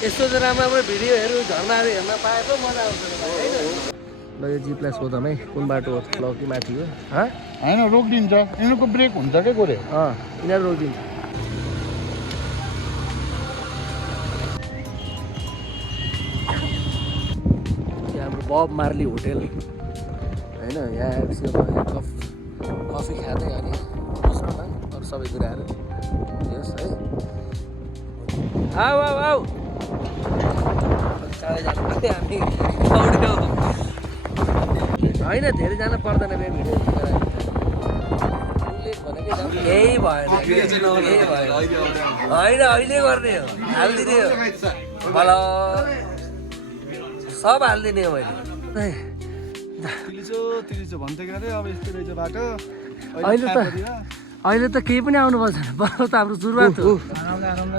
यस्तो चाहिँ राम्रो भिडियोहरू झर्नाहरू हेर्न पाए पो मजा आउँछ होइन। ल यो जिपलाई सोधौँ है कुन बाटो हो ल कि माथि हो होइन रोकिदिन्छ यिनीहरूको ब्रेक हुन्छ क्या गोरे यिनीहरू रोकिदिन्छ। हाम्रो बब मार्ली होटेल होइन यहाँ आएपछि कफी खाँदै अनि बस्नु न अरू सबै कुराहरू होस् है। आऊ आऊ आऊ चाँडै जानु पर्ने हामी दौड्यो होइन धेरै जान पर्दैन बे भिडियो यही भएन यही भएन होइन अहिले गर्ने हो हालिदिने हो बल सब हालिदिने हो मैले अहिले त केही पनि आउनु पर्छ बल्ल त हाम्रो सुरुवात हो।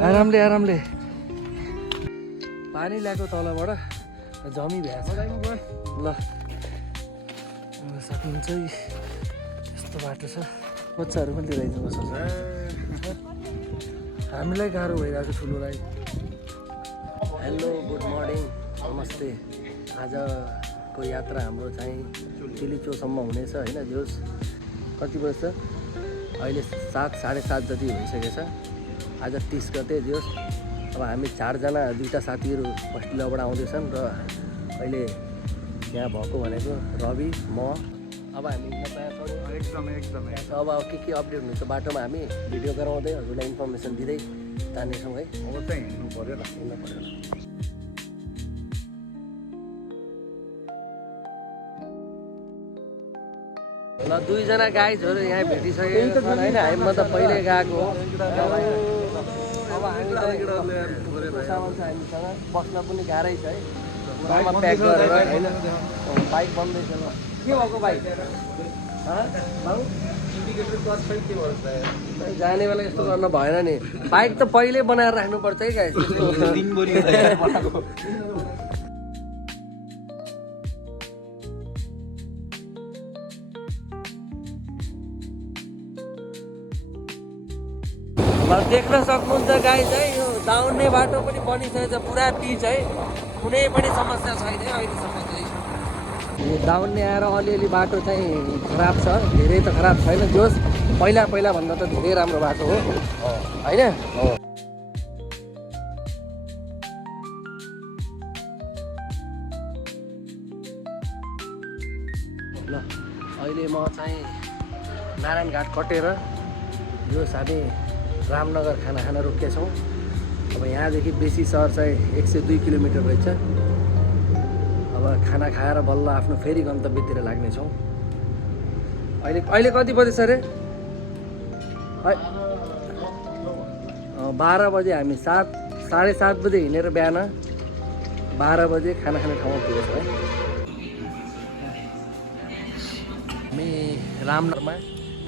आरामले आरामले पानी ल्याएको तलबाट जमी भ्याएको ल सक्नुहुन्छ यस्तो बाटो छ बच्चाहरू पनि लिएर आइदिनु सक्छ हामीलाई गाह्रो भइरहेको ठुलोलाई। हेलो गुड मर्निङ नमस्ते। आजको यात्रा हाम्रो चाहिँ तिलिचोसम्म हुनेछ होइन। जोस् कति बज्छ अहिले 7 साढे 7 जति भइसकेछ। आज 30 गते जोस् अब हामी 4 जना 2टा साथीहरू हस्टेलबाट आउँदैछन् र अहिले यहाँ भएको भनेको रवि म। अब हामी एकदमै अब के अपडेट हुन्छ बाटोमा हामी भिडियो गराउँदै हजुरलाई इन्फर्मेसन दिँदै जानेछौँ है। अब चाहिँ हिँड्नु पऱ्यो ल ल 2 जना गाइजहरू यहाँ भेटिसकेको छन् होइन। हामीमा त पहिले गएको हो। अब हामी सामान छ हामीसँग बस्न पनि गाह्रै छ है घरमा प्याक गरेर होइन। बाइक बन्दैछ ल के भएको बाइक जाने बेला यस्तो गर्न भएन नि। बाइक त पहिल्यै बनाएर राख्नुपर्छ है गाइस। देख्न सक्नुहुन्छ गाइस है यो दाउन्ने बाटो पनि बनिसकेको छ पुरा पिच है। कुनै पनि समस्या छैन अहिलेसम्म चाहिँ। यो दाउन्ने आएर अलिअलि बाटो चाहिँ खराब छ धेरै त खराब छैन। जोस् पहिला भन्दा त धेरै राम्रो बाटो हो होइन। ल अहिले म चाहिँ नारायणघाट कटेर यो हामी रामनगर खाना खान रोकेछौँ। अब यहाँदेखि बेसी सहर चाहिँ 102 किलोमिटर रहेछ। अब खाना खाएर बल्ल आफ्नो फेरि गन्तव्यतिर लाग्नेछौँ। अहिले कति बजे छ अरे 12 बजे हामी 7 साढे 7 बजे हिँडेर बिहान 12 बजे खाना खाने ठाउँमा पुगेछौँ है। हामी रामनगरमा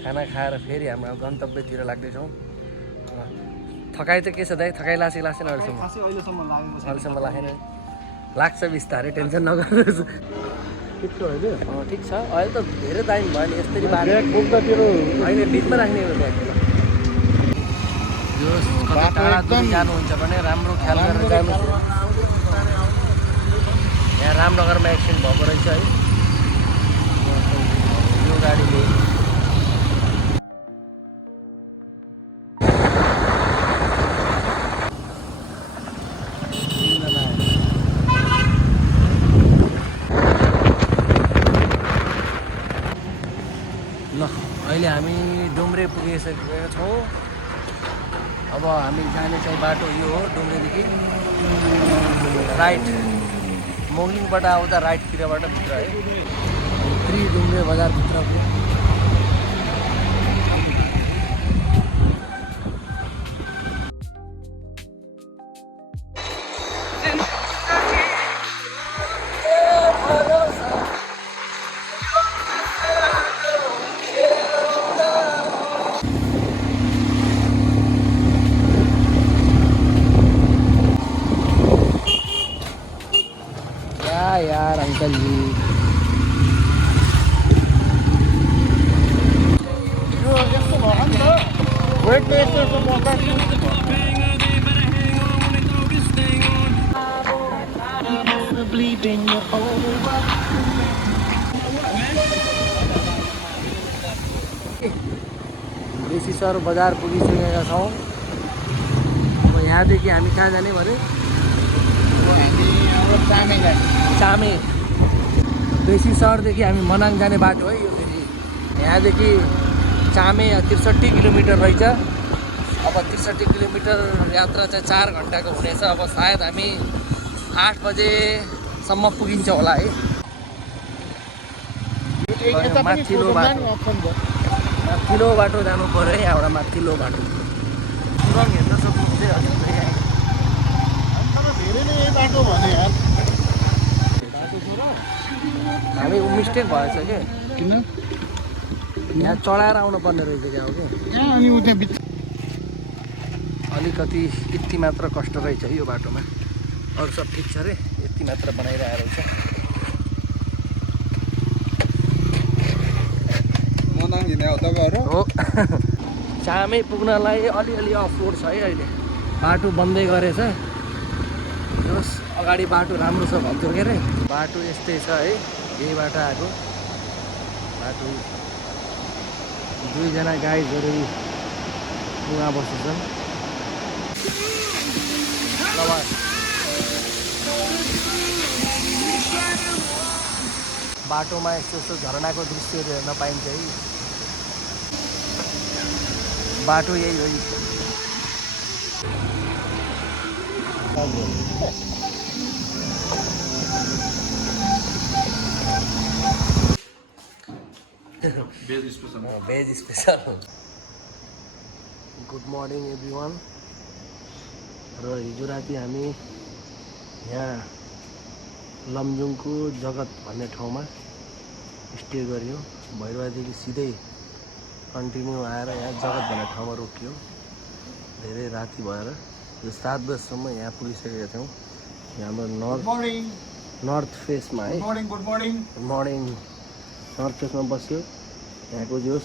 खाना खाएर फेरि हाम्रो गन्तव्यतिर लाग्दैछौँ। थकाइ त के छ दाइ थकाइ लासेन अहिलेसम्म लागेन लाग्छ बिस्तारै टेन्सन नगर्नुहोस्। ठिक छ अहिले त धेरै टाइम भयो नि यस्तरी होइन बिचमा राख्ने हो ब्याग। यो टाढा दूर जानुहुन्छ भने राम्रो ख्याल गरेर जानुहोस्। यहाँ रामनगरमा एक्सिडेन्ट भएको रहेछ है यो गाडीले। अहिले हामी डुम्रे पुगिसकेका छौँ। अब हामी जाने चाहिँ बाटो यो हो डुम्रेदेखि राइट मोगलिङबाट आउँदा राइटतिरबाट भित्र है डुम्रे बजारभित्र। यार अंकल जी starting over. बेसीसर बजार पुगिसकेका छौँ। अब यहाँदेखि हामी कहाँ जाने भने चामे जाने। चामे। बेसीसरदेखि हामी मनाङ जाने बाटो है यो फेरि। यहाँदेखि चामे 63 किलोमिटर रहेछ। अब 63 किलोमिटर यात्रा चाहिँ 4 घन्टाको हुनेछ। अब सायद हामी 8 बजेसम्म पुगिन्छ होला है। माथिल्लो बाटो जानु पऱ्यो है, यहाँबाट माथिल्लो बाटो। सुरङ हेर्न सक्नुहुन्छ धेरै नै यही बाटो भने यार। हामी मिस्टेक भएछ कि किन यहाँ चढाएर आउनु पर्ने रहेछ क्या हो कि यहाँ अनि उ त्यहाँ अलिकति यति मात्र कष्ट रहेछ यो बाटोमा। अरू सब ठिक छ अरे, यति मात्र बनाइरहेको रहेछ। मनाङ हिँड्ने हो तपाईँहरू हो चामै पुग्नलाई अलिअलि अफरोड छ है अहिले। बाटो बन्दै गरेछ। जस अगाडि बाटो राम्रो छ भन्थ्यो के अरे। बाटो यस्तै छ है, यही बाटो आएको बाटो। 2 जना गाइजहरू उहाँ बसेछन्। बाटोमा यस्तो यस्तो झरनाको दृश्यहरू हेर्न पाइन्छ है। बाटो यही हो। Veg special. Good morning everyone. र हिजो राति हामी यहाँ लमजुङको जगत भन्ने ठाउँमा स्टे गऱ्यौँ। भैरवादेखि सिधै कन्टिन्यू आएर यहाँ जगत भन्ने ठाउँमा रोकियो। धेरै राति भएर यो 7 बजीसम्म यहाँ पुगिसकेका थियौँ। यहाँ हाम्रो नर्थ फेसमा है। गुड मर्निङ नर्थ फेसमा बस्यो। यहाँको जो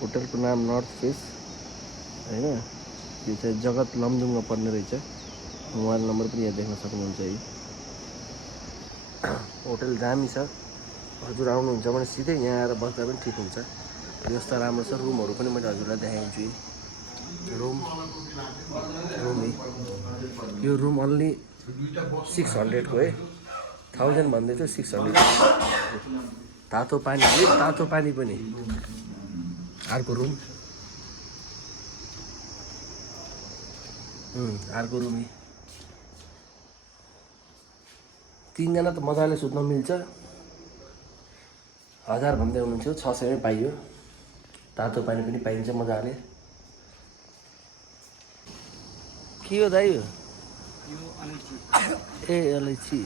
होटलको नाम नर्थ फेस होइन। यो चाहिँ जगत लमजुङमा पर्ने रहेछ। मोबाइल नम्बर पनि यहाँ देख्न सक्नुहुन्छ है। होटल दामी छ। हजुर आउनुहुन्छ भने सिधै यहाँ आएर बस्दा पनि ठिक हुन्छ। व्यवस्था राम्रो छ। रुमहरू पनि मैले हजुरलाई देखाइदिन्छु। रुम यो रुम अन्ली 600 को है। 1000 भन्दै थियो 600। तातो पानी पनि। अर्को रुम अर्को रुम। 3 जना त मजाले सुत्न मिल्छ। 1000 भन्दै हुनुहुन्थ्यो, 600 मै पाइयो। तातो पानी पनि पाइन्छ मजाले। के हो दाइ यो? ए अलैँची।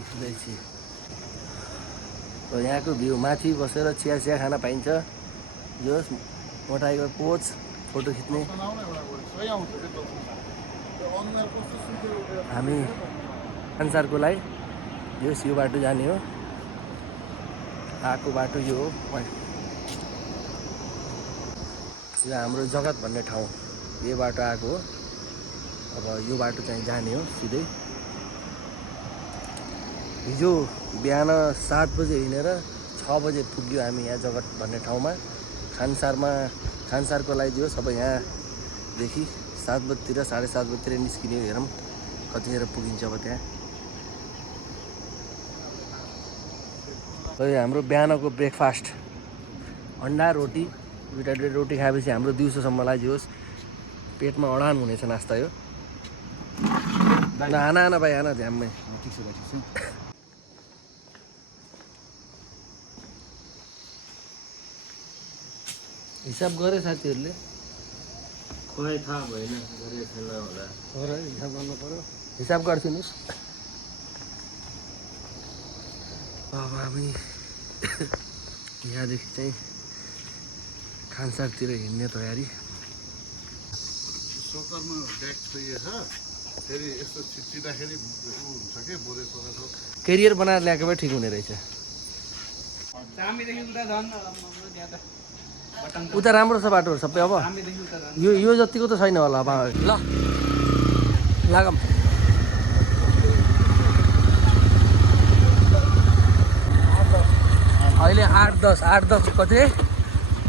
यहाँको भ्यू माथि बसेर चिया खान पाइन्छ। जो मोटाइको कोच फोटो खिच्ने। हामी अन्सारको लागि यो बाटो जाने हो। आएको बाटो यो हो। यो हाम्रो जगत भन्ने ठाउँ यो बाटो आएको हो। अब यो बाटो चाहिँ जाने हो सिधै। हिजो बिहान 7 बजे हिँडेर 6 बजे पुग्यो हामी यहाँ जगत भन्ने ठाउँमा। खानसारको लागि दियो सब यहाँदेखि 7 बजीतिर 7:30 बजीतिर निस्किने। हेरौँ कतिखेर पुगिन्छ अब त्यहाँ। हाम्रो बिहानको ब्रेकफास्ट अन्डा रोटी। 2टा रोटी खाएपछि हाम्रो दिउँसोसम्मलाई जोस् पेटमा अडान हुनेछ नास्ता यो। आना भाइ आना ध्यानमै। हिसाब गरे साथीहरूले। खोइ थाहा भएन, गरेको छैन होला। हो र हिसाब गर्नु पर्यो। हिसाब गरिदिनुहोस्। अब हामी यहाँदेखि चाहिँ खानसारतिर हिँड्ने तयारी। सोकरमा ब्याग छोइएछ। फेरि यस्तो छिच्चिँदाखेरि हुन्छ कि बोरे सोका करियर बनाएर ल्याएको भए ठिक हुने रहेछ। उता राम्रो छ बाटोहरू सबै। अब यो जतिको त छैन होला। अब ल लागम। 8-10 कति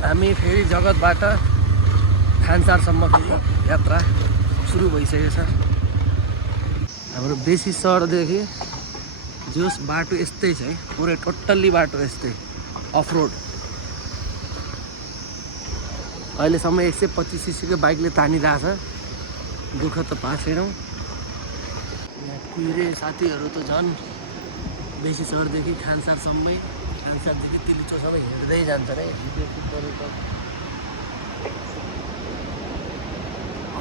हामी फेरि जगतबाट खानसारसम्म फेरि यात्रा सुरु भइसकेको छ। हाम्रो बेसी सहरदेखि जोस बाटो यस्तै छ है, पुरै टोटल्ली बाटो यस्तै अफ रोड। अहिलेसम्म 125 सीसीको बाइकले तानिरहेछ, दुःख त पाएको छैनौँ। यहाँ कुहिरे साथीहरू त झन् बेसी सहरदेखि खानसारसम्मै, खानसारदेखि तिलिचोसम्म हिँड्दै जान्छ है।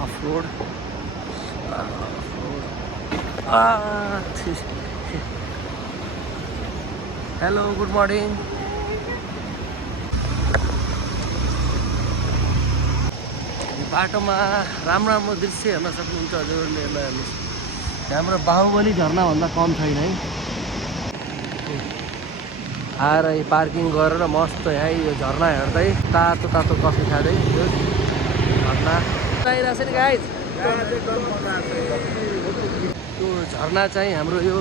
Off road hello good morning. बाटोमा राम्रो दृश्य हेर्न सक्नुहुन्छ हजुरहरूले। हेर्नुहोस्, हाम्रो बाहुबली झर्नाभन्दा कम छैन है। आएर यो पार्किङ गरेर मस्त यहाँ यो झर्ना हेर्दै तातो कफी खाँदै यो झर्ना आइरहेको छ नि गाइज। यो झर्ना चाहिँ हाम्रो यो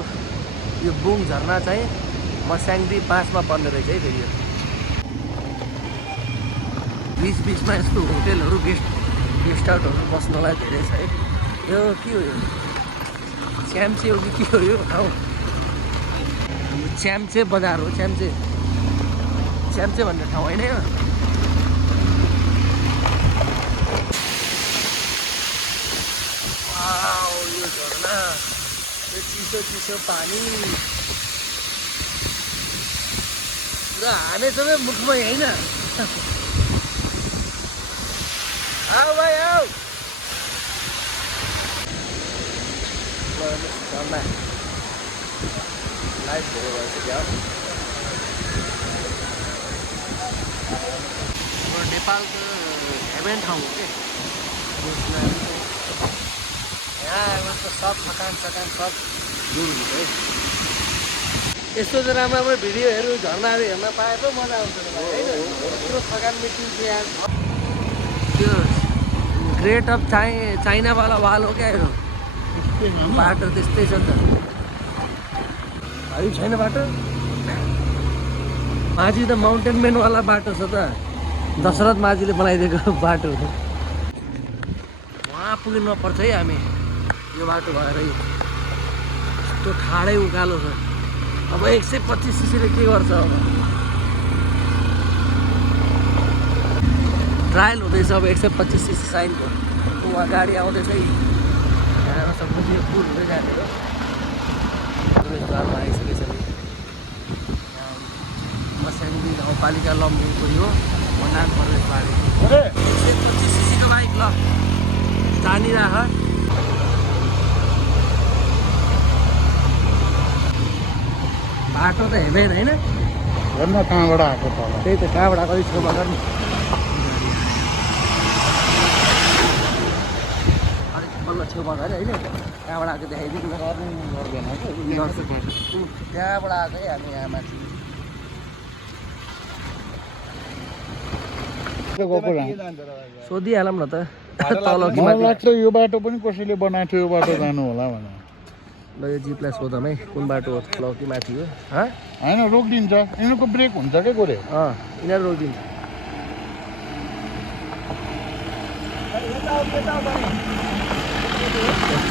बुङ झर्ना चाहिँ मस्याङदी 5 मा पर्ने रहेछ है। फेरि यो बिचमा यस्तो होटेलहरू गेस्ट हाउसहरू बस्नलाई धेरै छ है। यो के हो, यो च्याम्चे हो कि के हो यो ठाउँ? च्याम्चे बजार हो, च्याम्चे भन्ने ठाउँ होइन यो। यो झर्ना, यो चिसो पानी पुरा हानेछ बे मुखमा होइन। आऊ भाइ आऊ। झर्ना लाइट धेरै भइसक्यो। हाम्रो नेपालको हेभेन ठाउँ हो कि यहाँ आएर त सब थकान सब दूर हुन्छ है। यस्तो चाहिँ राम्रो भिडियोहरू झर्नाहरू हेर्न पाए पो मजा आउँछ होइन। यत्रो थकान मेटिन्छ यहाँ। त्यो ग्रेट अफ चाइनावाला वाल हो क्या यो बाटो, त्यस्तै छ त। है छैन बाटो, माझी त माउन्टेन म्यानवाला बाटो छ त, दशरथ माझीले बनाइदिएको बाटो हो। वहाँ पुग्नु नपर्छ है हामी यो बाटो भएर। यस्तो ठाडै उकालो छ। अब 125 सीसीले के गर्छ? अब ट्रायल हुँदैछ अब 125 सीसी साइनको। उहाँ गाडी आउँदैछ है, यहाँ सक्नुहुन्छ यो पुल हुँदै जाने हो। प्रवेशद्वारमा आइसकेछ नि। मस्याङदी गाउँपालिका लम्बुको यो भण्डार प्रवेशद्वार 125 सीसीको बाइक ल तानिराख। बाटो त हेभेन होइन, हेर्न कहाँबाट आएको तल। त्यही त कहाँबाट आएको छेउमा गर्नु। अलिक बल्ल छेउमा गएर होइन, कहाँबाट आएको देखाइदिनु गर्दैन त्यहाँबाट आएको है हामी यहाँ माथि। सोधिहालौँ न त तल कि मलाई माथि। लाग्छ यो बाटो पनि कसैले बनाएको थियो, यो बाटो जानु होला भनेर। ल यो जिपलाई सोधौँ है, कुन बाटो हो, तल कि माथि हो? होइन रोकिदिन्छ, यिनीहरूको ब्रेक हुन्छ क्या गोरे। यिनीहरू रोकिदिन्छ।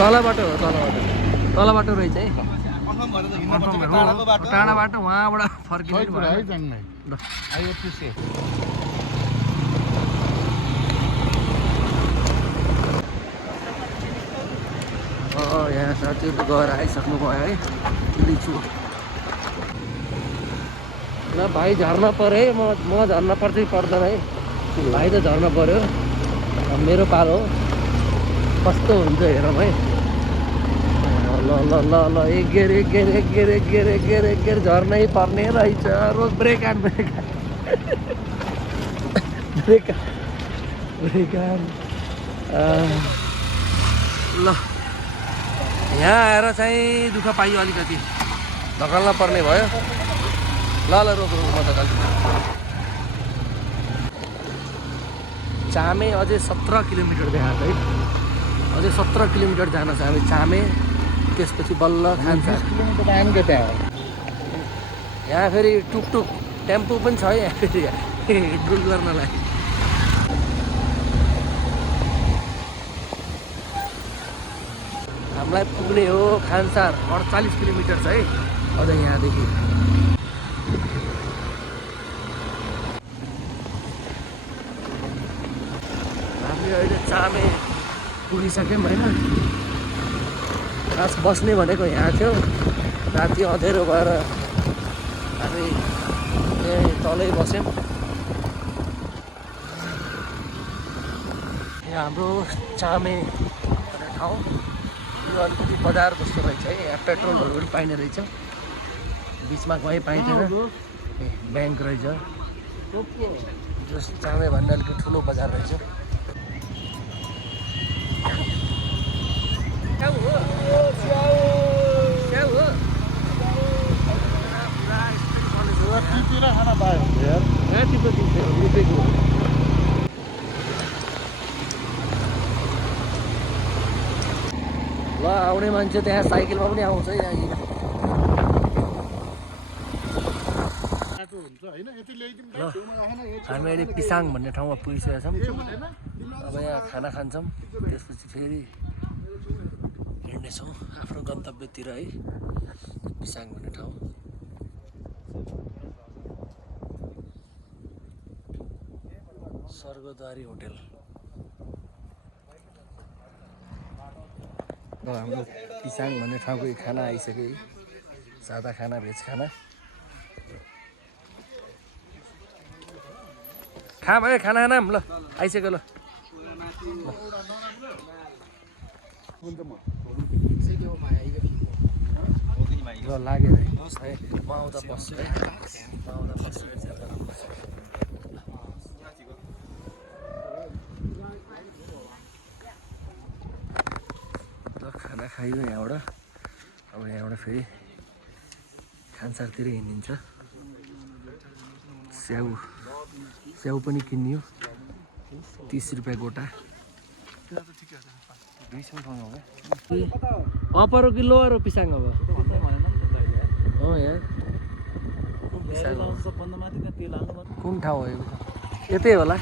तल बाटो हो, तल बाटो रहेछ है। टाढा बाटो, उहाँबाट फर्किनु है भयो। जान्नै ल आयो त्यसै। यहाँ साथीहरू गएर आइसक्नु भयो है, लिचु। ल भाइ झर्न पऱ्यो है, म झर्न पर्छ कि पर्दैन है? भाइ त झर्न पऱ्यो, मेरो पालो हो। कस्तो हुन्छ हेरौँ है। ल ल ल ल एक गेर झर्नै पर्ने रहेछ। रोज ब्रेक आन ल यहाँ आएर चाहिँ दुःख पाइयो अलिकति, धकल्न पर्ने भयो। ल रोक म त चामे अझै 17 किलोमिटर देखाएको है। अझै 17 किलोमिटर जान छ हामी चामे, त्यसपछि बल्ल खान्छ। 20 किलोमिटर आयो नि त त्यहाँ। यहाँ फेरि टुकटुक टेम्पो पनि छ है यहाँ फेरि हिँडडुल गर्नलाई। हामीलाई पुग्ने हो खानसार 48 किलोमिटर छ है अझ यहाँदेखि। हामीले अहिले चामे पुगिसक्यौँ होइन। खास बस्ने भनेको यहाँ थियो, राति अँधेरो भएर हामी यहीँ तलै बस्यौँ। यहाँ हाम्रो चामे भन्ने ठाउँ, यो अलिकति बजार जस्तो रहेछ है। यहाँ पेट्रोलहरू पनि पाइने रहेछ, बिचमा कहीँ पाइँदैन। ब्याङ्क रहेछ, जस चामे भन्ने अलिकति ठुलो बजार रहेछ। टिपेर खाना पायो यार। रुपेको ल आउने मान्छे त्यहाँ साइकलमा पनि आउँछ यहाँ। हामी अहिले पिसाङ भन्ने ठाउँमा पुगिसकेका छौँ। अब यहाँ खाना खान्छौँ, त्यसपछि फेरि हिँड्नेछौँ आफ्नो गन्तव्यतिर है। पिसाङ भन्ने ठाउँ स्वर्गद्वारी होटेल। हाम्रो पिसाङ भन्ने ठाउँको खाना आइसक्यो, सादा खाना, भेज खाना। खा भने खाना खाना ल आइसक्यो ल। ल लाग्यो है, म आउँदा बस्छु है, म आउँदा बस्छु। खाना खायो यहाँबाट। अब यहाँबाट फेरि खानसारतिर हिँडिन्छ। स्याउ पनि किनियो, 30 रुपियाँ गोटा। अपर हो कि लोवर हो पिसाङ? अब हो यहाँ कुन ठाउँ हो यो? यतै होला,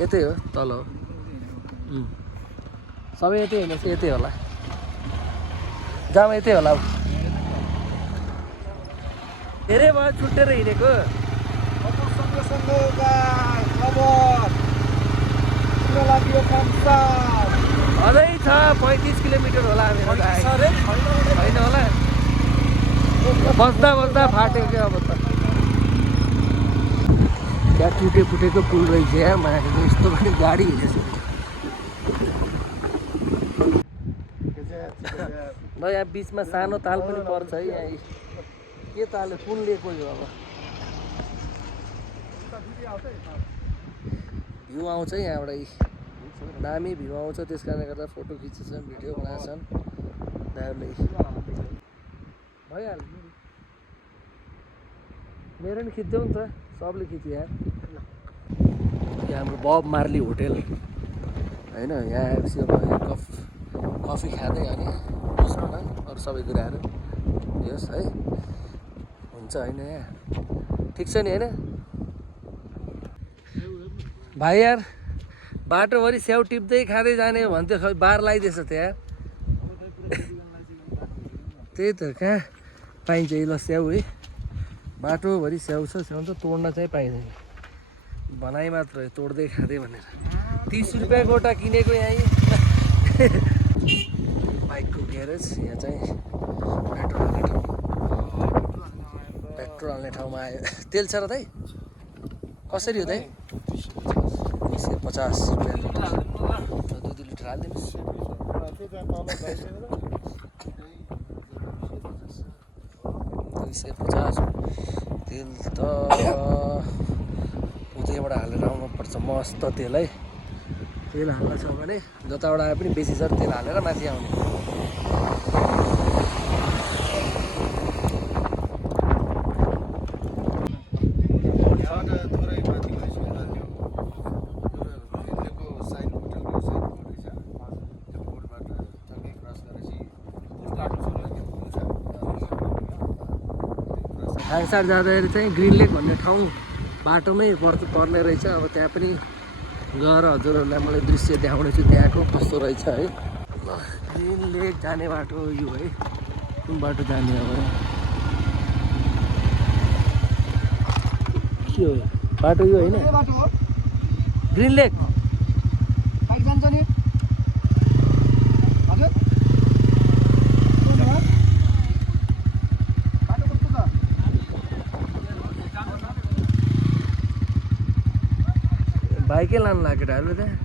यतै हो, तल हो। सबै यतै होइन, यतै होला, जाम यतै होला। धेरै भयो छुट्टेर हिँडेको। अझै छ 35 किलोमिटर होला। होइन होला, बस्दा बस्दा फाट्यो क्या अब त। त्यहाँ टुटे फुटेको पुल रहेछ यहाँ माथिको, यस्तो पनि गाडी हिँडेछ। ल यहाँ बिचमा सानो ताल पनि पर्छ है। यहाँ के ताल, कुन लिएको यो? अब भ्यू आउँछ यहाँबाट, दामी भ्यू आउँछ। त्यस कारणले गर्दा फोटो खिचेछन्, भिडियो बनाएछन् दाइहरूले। भइहाल्यो, मेरो नि खिचिदेऊ नि त, सबले खिच्यो यहाँ। यहाँ हाम्रो बब मार्ली होटेल होइन। यहाँ आएपछि अब कफी खाँदै अनि बस्नु न, अरू सबै कुराहरू यस है हुन्छ होइन। यहाँ ठिक छ नि होइन भाइ? यार बाटोभरि स्याउ टिप्दै खाँदै जाने हो भन्थ्यो, खै बार लगाइदिएछ त्यहाँ। त्यही त, कहाँ पाइन्छ ल स्याउ है? बाटोभरि स्याउ छ, स्याउ त तोड्न चाहिँ पाइँदैन, बनाइ मात्र हो तोड्दै खाँदै भनेर। 30 रुपियाँ गोटा किनेको यहीँ बाइकको ग्यारेज। यहाँ चाहिँ पेट्रोल हाल्ने ठाउँमा आयो। तेल छ र दाइ? कसरी हो दाइ? 250 रुपियाँ लिटर। 2 लिटर हालिदिनुहोस्। 250 तेल त उतैबाट हालेर आउनुपर्छ, मस्त तेल है। तेल हाल्न छ भने जताबाट आए पनि बेसी छ तेल हालेर माथि आउने। हाङसार जाँदाखेरि चाहिँ ग्रिन लेक भन्ने ठाउँ बाटोमै पर्ने रहेछ। अब त्यहाँ पनि गएर हजुरहरूलाई मलाई दृश्य देखाउनेछु त्यहाँको कस्तो रहेछ है। ल ग्रिन लेक जाने बाटो यो है, कुन बाटो जाने अब के हो बाटो यो होइन? ग्रिन लेक जान्छ नि हजुर बाटो कस्तो छ? बाइकै लानु लाग्यो अहिले त्यहाँ।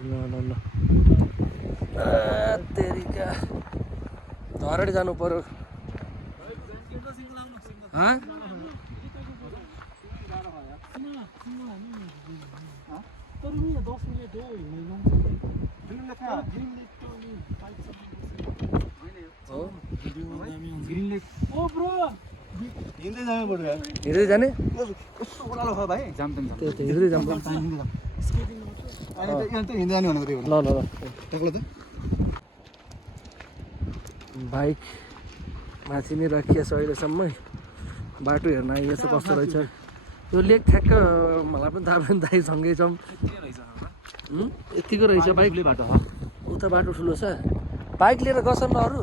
ल ल ल तेरिका झरडी जानु पर्यो। हिँड्दै जानु पर्यो हिँड्दै जाने? कस्तो ओह्रालो छ भाइ जाम्दैन त्यही त हिँड्दै जानु पर्छ। हिँड्दै जाने भनेको त्यही हो। ल ल ल एक्लो त बाइक माथि नै राखिया छ अहिलेसम्म। बाटो हेर्न आइएछ कस्तो रहेछ यो लेक। ठ्याक्क मलाई पनि थाहा भएन, दाइसँगै छौँ। यतिको रहेछ बाइकले बाटो। उता बाटो ठुलो छ, बाइक लिएर गछन् न अरू?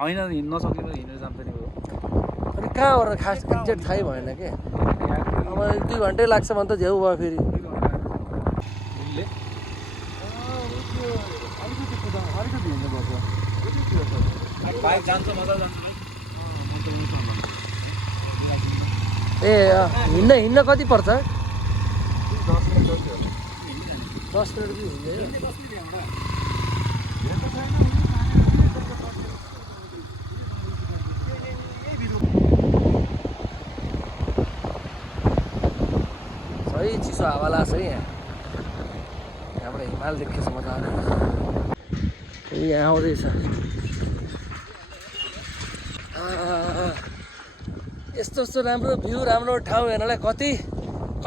होइन हिँड्न नसक्ने पनि हिँडेर जान्छ नि। अनि कहाँ हो र खास एक्ज्याक्ट थाहै भएन के। अब 1-2 घन्टै लाग्छ भने त झ्याउ भयो फेरि। अलिकति हिँड्नुपर्छ। बाइक जान्छ मजा जान्छ ए हिँड्न कति पर्छ? 10 मिनट पनि हिँड्दैन। सही चिसो हावा लाग्छ है यहाँ। यहाँबाट हिमाल देखिएछ मजाले। यहाँ आउँदैछ। यस्तो यस्तो राम्रो भ्यू, राम्रो ठाउँ हेर्नलाई कति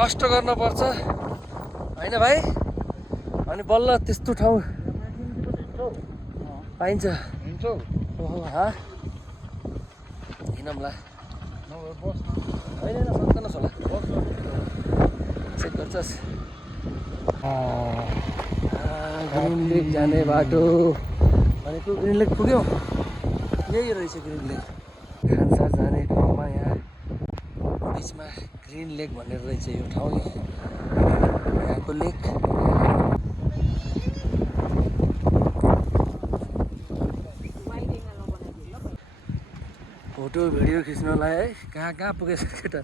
कष्ट गर्नुपर्छ होइन भाइ? अनि बल्ल त्यस्तो ठाउँ पाइन्छ। ओहो हा हिँडौँ ला। होइन सक्दैनस् होला, चेक गर्छस्। ग्रिन लेक जाने बाटो भनेको ग्रिन लेक पुग्यौँ। यही रहेछ ग्रिन लेक। खानसार जाने ठाउँमा यहाँ बिचमा ग्रिन लेक भनेर रहेछ यो ठाउँ। यहाँको लेक फोटो भिडियो खिच्नलाई है। कहाँ कहाँ पुगेछ केटा।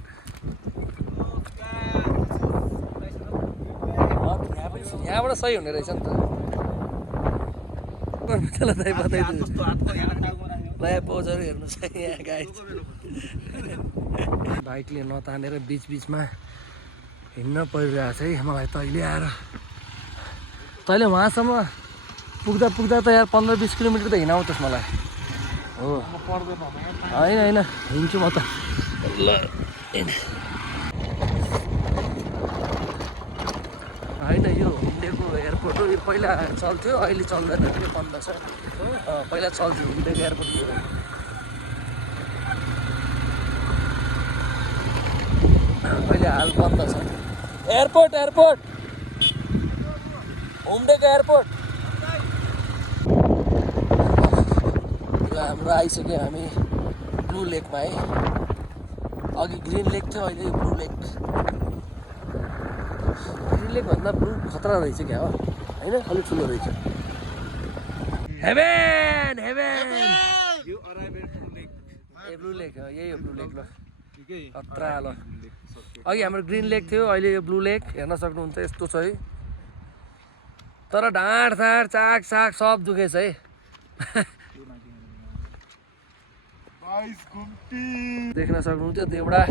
यहाँबाट सही हुने रहेछ नि त। नयाँ पोजहरू हेर्नु छ यहाँ गाइस। बाइकले नतानेर बिचबिचमा हिँड्न परिरहेको छ है मलाई त। अहिले आएर तैँले वहाँसम्म पुग्दा पुग्दा त यार 15-20 किलोमिटर त हिँडाउँछस् मलाई। हो होइन हिँड्छु म त। ल होइन यो हुम्डेको एयरपोर्ट हो। यो पहिला चल्थ्यो, अहिले चल्दैन, त्यो बन्द छ। पहिला चल्थ्यो हुम्डेको एयरपोर्ट। अहिले हाल बन्द छ एयरपोर्ट। हुम्डेको एयरपोर्ट हाम्रो आइसक्यो हामी ब्लू लेकमा है। अघि ग्रिन लेक थियो, अहिले ब्लू लेक। ग्रिन लेक भन्दा ब्लू खतरा रहेछ क्या हो होइन? अलिक ठुलो रहेछ। हेभेन ए ब्लू लेक हो, यही हो ब्लू लेक। ल खतरा। ल अघि हाम्रो ग्रिन लेक थियो, अहिले यो ब्लू लेक हेर्न सक्नुहुन्छ। यस्तो छ है, तर ढाँड साँड चाक साक सब दुखेछ है। देख्न सक्नुहुन्थ्यो दुईवटा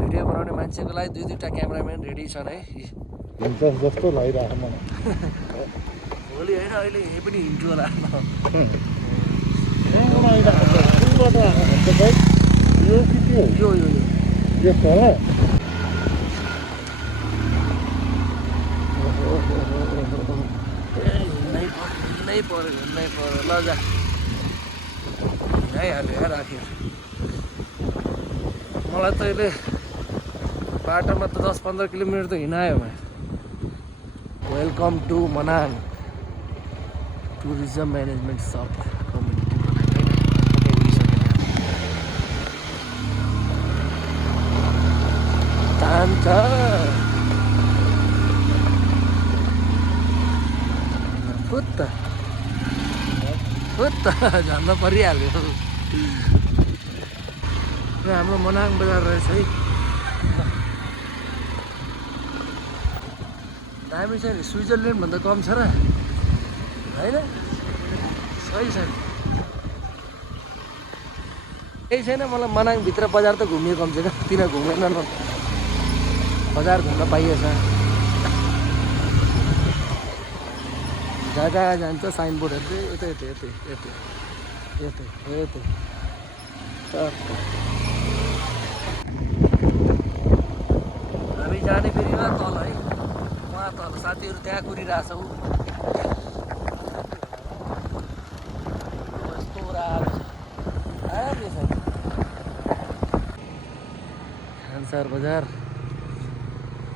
भिडियो बनाउने मान्छेको लागि 2-2टा क्यामेराम्यान रेडी छन् है। जस्तो लागिरहेको मलाई। भोलि होइन अहिले यहीँ पनि हिँड्छु होला। यो हिँड्नै पऱ्यो ल जा। हिँडाइहाल्यो यार आखिर मलाई त अहिले बाटोमा त 10-15 किलोमिटर त हिँडायो भाइ welcome to Manang tourism management sub community तान्छ फुत्त झन्न परिहाल्यो र हाम्रो मनाङ बजार रहेछ है दामी छ नि स्विजरल्यान्ड भन्दा कम छ र होइन सही छ केही छैन मलाई मनाङभित्र बजार त घुमियो कम छैन किन घुमेन न बजार घुम्न पाइएछ जहाँ जहाँ जान्छ साइनबोर्डहरू चाहिँ यतै यतै यतै यतै यतै यतै हामी जाने फेरि तल है उहाँ तल साथीहरू त्यहाँ कुरिरहेछौँ कस्तो राम्रो छ खानसार बजार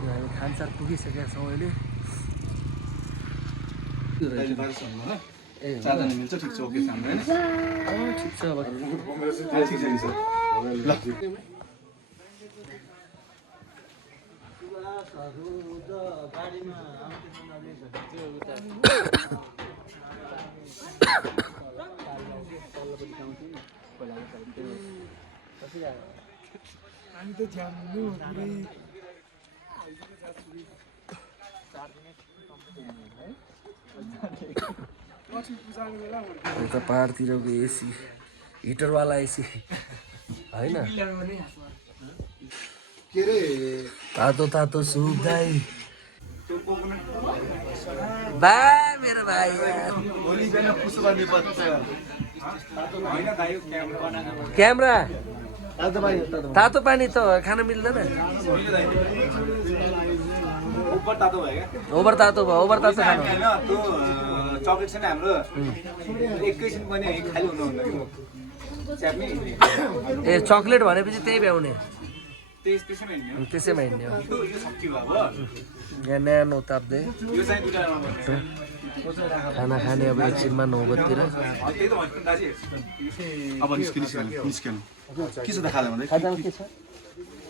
हामी खानसार पुगिसकेका छौँ अहिले ए मिल्छ ठिक छ ओके सामने हैन ठिक छ अब ठिक छ नि सर ल हामी त जान्नु पुरै यता पहाडतिरको एसी हिटरवाला एसी होइन के रे तातो तातो सुप दाइ बा मेरो भाइ भोलि बिहान पुसो गर्ने बच्चा क्यामेरा तातो पानी त खान मिल्दैन ओभर तातो भयो क्या ओभर तातो भयो ओभर तातो खानु होइन त्यो चक्लेट छ नि हाम्रो एकैछिन पनि खालि हुनुहुन्न च्याप्ने ए चक्लेट भनेपछि त्यही भ्याउने त्यसैमा हिँड्ने त्यसैमा हिँड्ने हो यो सक्यो अब यहाँ न्यानो ताप्दै यो चाहिँ दुईटा खाना खाने अब एकछिनमा 9 बजीतिर त्यही त भन्छु दाजु अब निस्किनु के छ त खाला भन्दै खाजामा के छ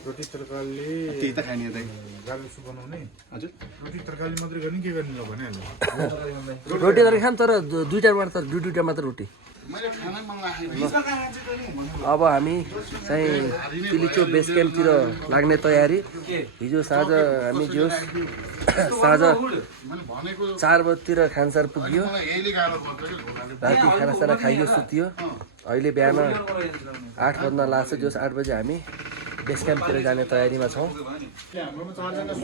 रोटी तरकारी त्यही त खाने दाइ गाजर सुप बनाउने हजुर रोटी तरकारी मात्रै गर्ने के गर्ने भनिहाल्नु रोटी गरी खाम तर दुईटा मात्र दुईटा मात्र रोटी मैले खानै मन लाग्यो अब हामी चाहिँ तिलिचो बेस क्याम्पतिर लाग्ने तयारी हिजो साँझ हामी जोस साँझ मैले भनेको 4 बजीतिर खानसार पुग्यो मलाई यहीले गाह्रो पर्छ कि घोडाले राति खानासाना खाइयो सुत्यो अहिले बिहान 8 बज्न लाग्छ जोस 8 बजे हामी बेस क्याम्पतिर जाने तयारीमा छौँ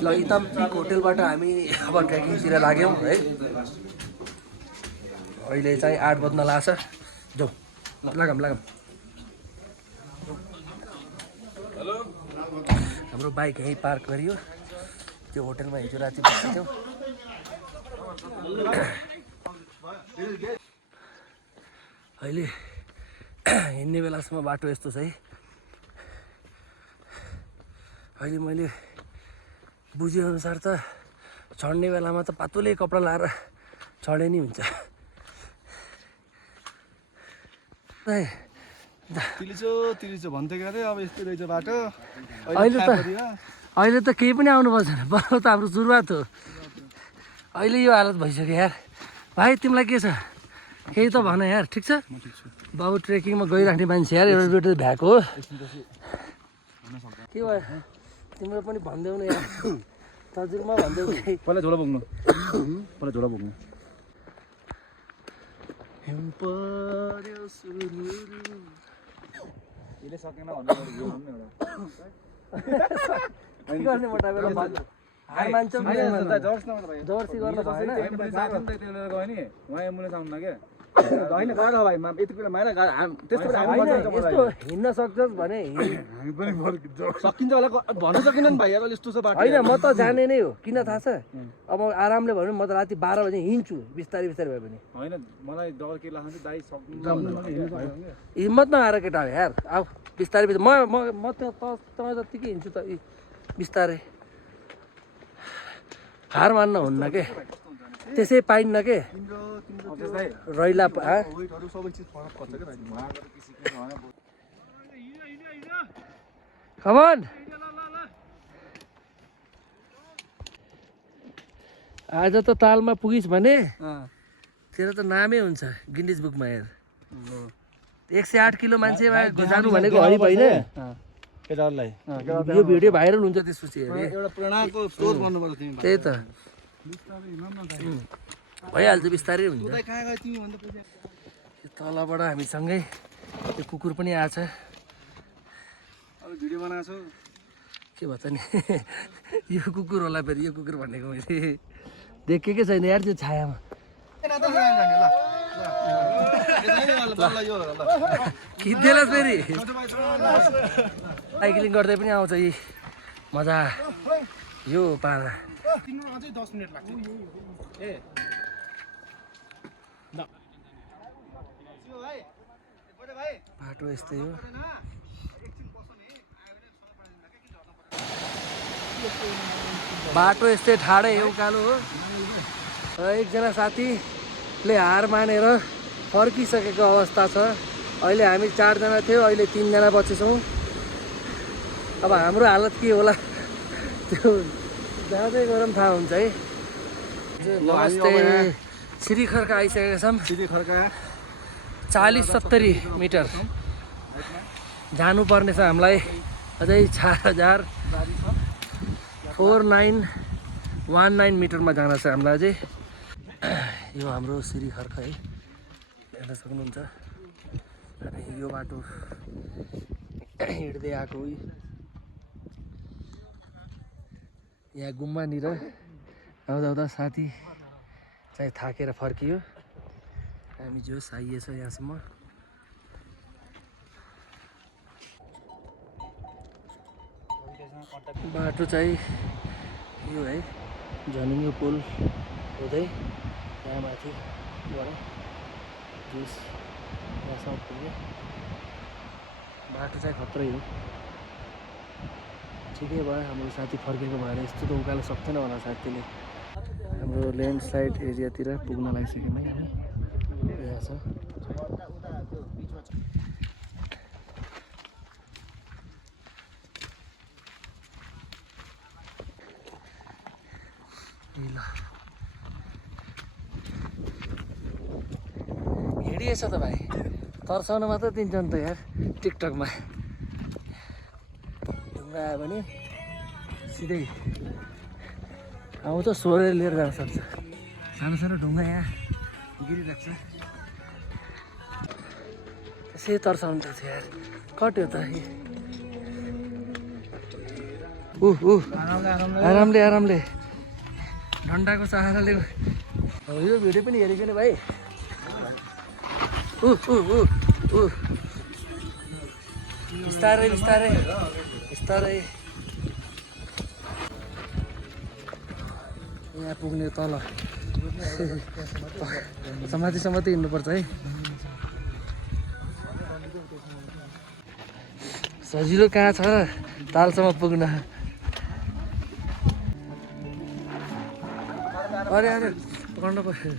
ल इतम पिक होटेलबाट हामी अब ट्रेकिङतिर लाग्यौँ है अहिले चाहिँ 8 बज्न लाग्छ जाउँ लागम हाम्रो बाइक यहीँ पार्क गरियो त्यो होटेलमा हिजो राति बसेको थियौँ अहिले हिँड्ने बेलासम्म बाटो यस्तो छ है अहिले मैले बुझेअनुसार त चढ्ने बेलामा त पातुलै कपडा लाएर चढे नि हुन्छ तिलिचो भन्दै गरे अब यस्तै रहेछ बाटो अहिले त केही पनि आउनु पर्छ बरु त हाम्रो सुरुवात हो अहिले यो हालत भइसक्यो यार भाइ तिमीलाई के छ केही त भन यार ठिक छ बाबु ट्रेकिङमा गइराख्ने मान्छे यार एउटा दुइटा भ्याएको हो के भयो तिम्रो पनि भनिदेऊ न यार तजुर्मा भनिदेऊ पहिला झोला बोक्नु पहिला झोला बोक्नु यसले सकेन भन्नु यो पनि के गर्ने मोटाबेला हार मान्छौँ एउटा जर्सी जर्सी गर्न भएन त्यसले गयो नि उहाँ एम्बुलेन्स आउनु के होइन गाह्रो भाइ यति बेला माएर त्यस्तो बेला हामी होइन, बचाउँछ यस्तो हिँड्न सक्छस् भने हामी पनि फर्किन्छौँ सकिन्छ होला भन्न सकिन नि भाइ यार यस्तो छ बाटो होइन, म त जाने नै हो। किन थाहा छ, अब आरामले भन्यो म त राति 12 बजे हिँड्छु बिस्तारै बिस्तारै भए पनि। होइन मलाई डर के लाग्छ दाइ सक्नु हिम्मत नआएर केटा हो यार, आऊ बिस्तारै बिस्तारै। म त तपाईँ जत्तिकै हिँड्छु त बिस्तारै। हार मान्न हुन्न के, त्यसै पाइन्न के रैला वेटहरु सबै चीज फरक पर्छ के भाइ उहाँहरु किसिमको होइन कमन। आज त तालमा पुगिस् भने तेरो त नामै हुन्छ गिनिज बुकमा हेर। 108 किलो मान्छे जानु भनेको हरि होइन। केटाहरूलाई यो भिडियो भाइरल हुन्छ त्यसपछि हेरे। एउटा प्रेरणाको स्टोर गर्नुपर्छ तिमी त्यही त भइहाल्छ, बिस्तारै हुन्छ। कहाँ गयो तिमी भन्दा पछि यो तलबाट हामीसँगै यो कुकुर पनि आछ। अब भिडियो बनाएको छु के भन्छ नि यो कुकुर होला फेरि, यो कुकुर भनेको मैले देखेकै छैन यार त्यो छायामा। खिच्दैला फेरि साइक्लिङ गर्दै पनि आउँछ यी मजा यो पारा। अझै 10 मिनेट लाग्छ ए बाटो यस्तै हो। बाटो यस्तै ठाडै हो, उकालो हो। एकजना साथीले हार मानेर फर्किसकेको अवस्था छ। अहिले हामी 4 जना थियौँ, अहिले 3 जना बचेछौँ। अब हाम्रो हालत के होला त्यो जाँदै गरौँ थाहा हुन्छ है। नमस्ते, श्री खर्का आइसकेका छौँ। सिधी खर्का 40-70 मिटर जानुपर्ने छ हामीलाई। अझै 4919 मिटरमा जान छ हामीलाई अझै। यो हाम्रो श्री खर्का है, हेर्न सक्नुहुन्छ। अनि यो बाटो हिँड्दै आएको हो। यहाँ गुम्बानिर आउँदा आउँदा साथी चाहिँ थाकेर फर्कियो। हामी जो आइएछ यहाँसम्म। बाटो चाहिँ यो है, झनुङ्गे पुल हुँदै यहाँ माथिबाट जुस यहाँसम्म पुग्यो। बाटो चाहिँ खत्रै हो। ठिकै भयो हाम्रो साथी फर्केको भएर, यस्तो त उकालो सक्दैन होला सायद त्यसले। हाम्रो ल्यान्डस्लाइड एरियातिर पुग्न लागिसक्यौँ है हामी। यहाँ छ ल हिँडिएछ त भाइ, तर्साउन मात्र दिन्छ नि त यार टिकटकमा। ढुङ्गा आयो भने सिधै आउँछ, सोरेर लिएर जान सक्छ। सानो सानो ढुङ्गा यहाँ गिरिरहेको छ, त्यसै तर्साउनु त थियो यार। कट्यो त आरामले आरामले डन्डाको सहाराले। यो भिडियो पनि हेरेको नि भाइ। बिस्तारै बिस्तारै बिस्तारै यहाँ पुग्ने तल समाति हिँड्नुपर्छ है। सजिलो कहाँ छ तालसम्म पुग्न। अरे अरे पकड्नु पर्यो।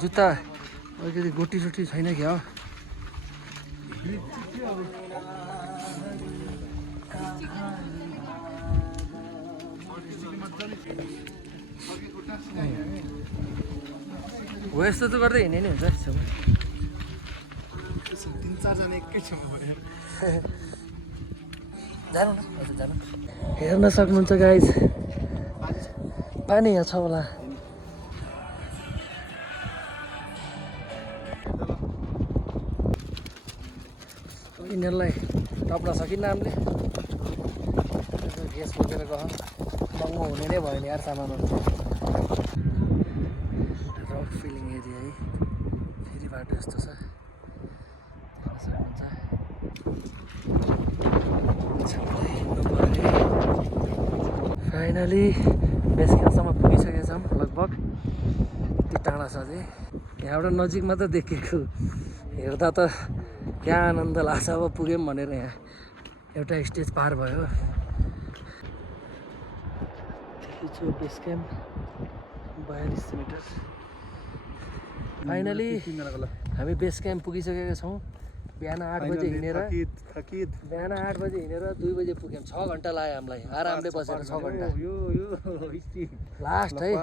जुत्ता अलिकति गोटी सोटी छैन क्या हो। हो यस्तो त गर्दै हिँड्ने नि हुन्छ त्यसो 3-4 जना एकै ठाउँमा भयो जानु न जानु। हेर्न सक्नुहुन्छ गाइज, पानी यहाँ छ होला। यिनीहरूलाई टप्न सकिन्न हामीले। ग्यास बोकेर गयो, महँगो हुने नै भयो नि यार सामानहरू। फाइनली बेस क्याम्पसम्म पुगिसकेका छौँ लगभग। यति टाढा छ अझै, यहाँबाट नजिकमा त देखेको हेर्दा त क्या आनन्द लाग्छ। अब पुग्यौँ भनेर यहाँ एउटा स्टेज पार भयो। छु बेस क्याम्प 42 मिटर। फाइनली हामी बेस क्याम्प पुगिसकेका छौँ। बिहान 8 बजे हिँडेर 2 बजे पुग्यौँ। 6 घन्टा लाग्यो हामीलाई आरामले बसेर 6 घन्टा। लास्ट है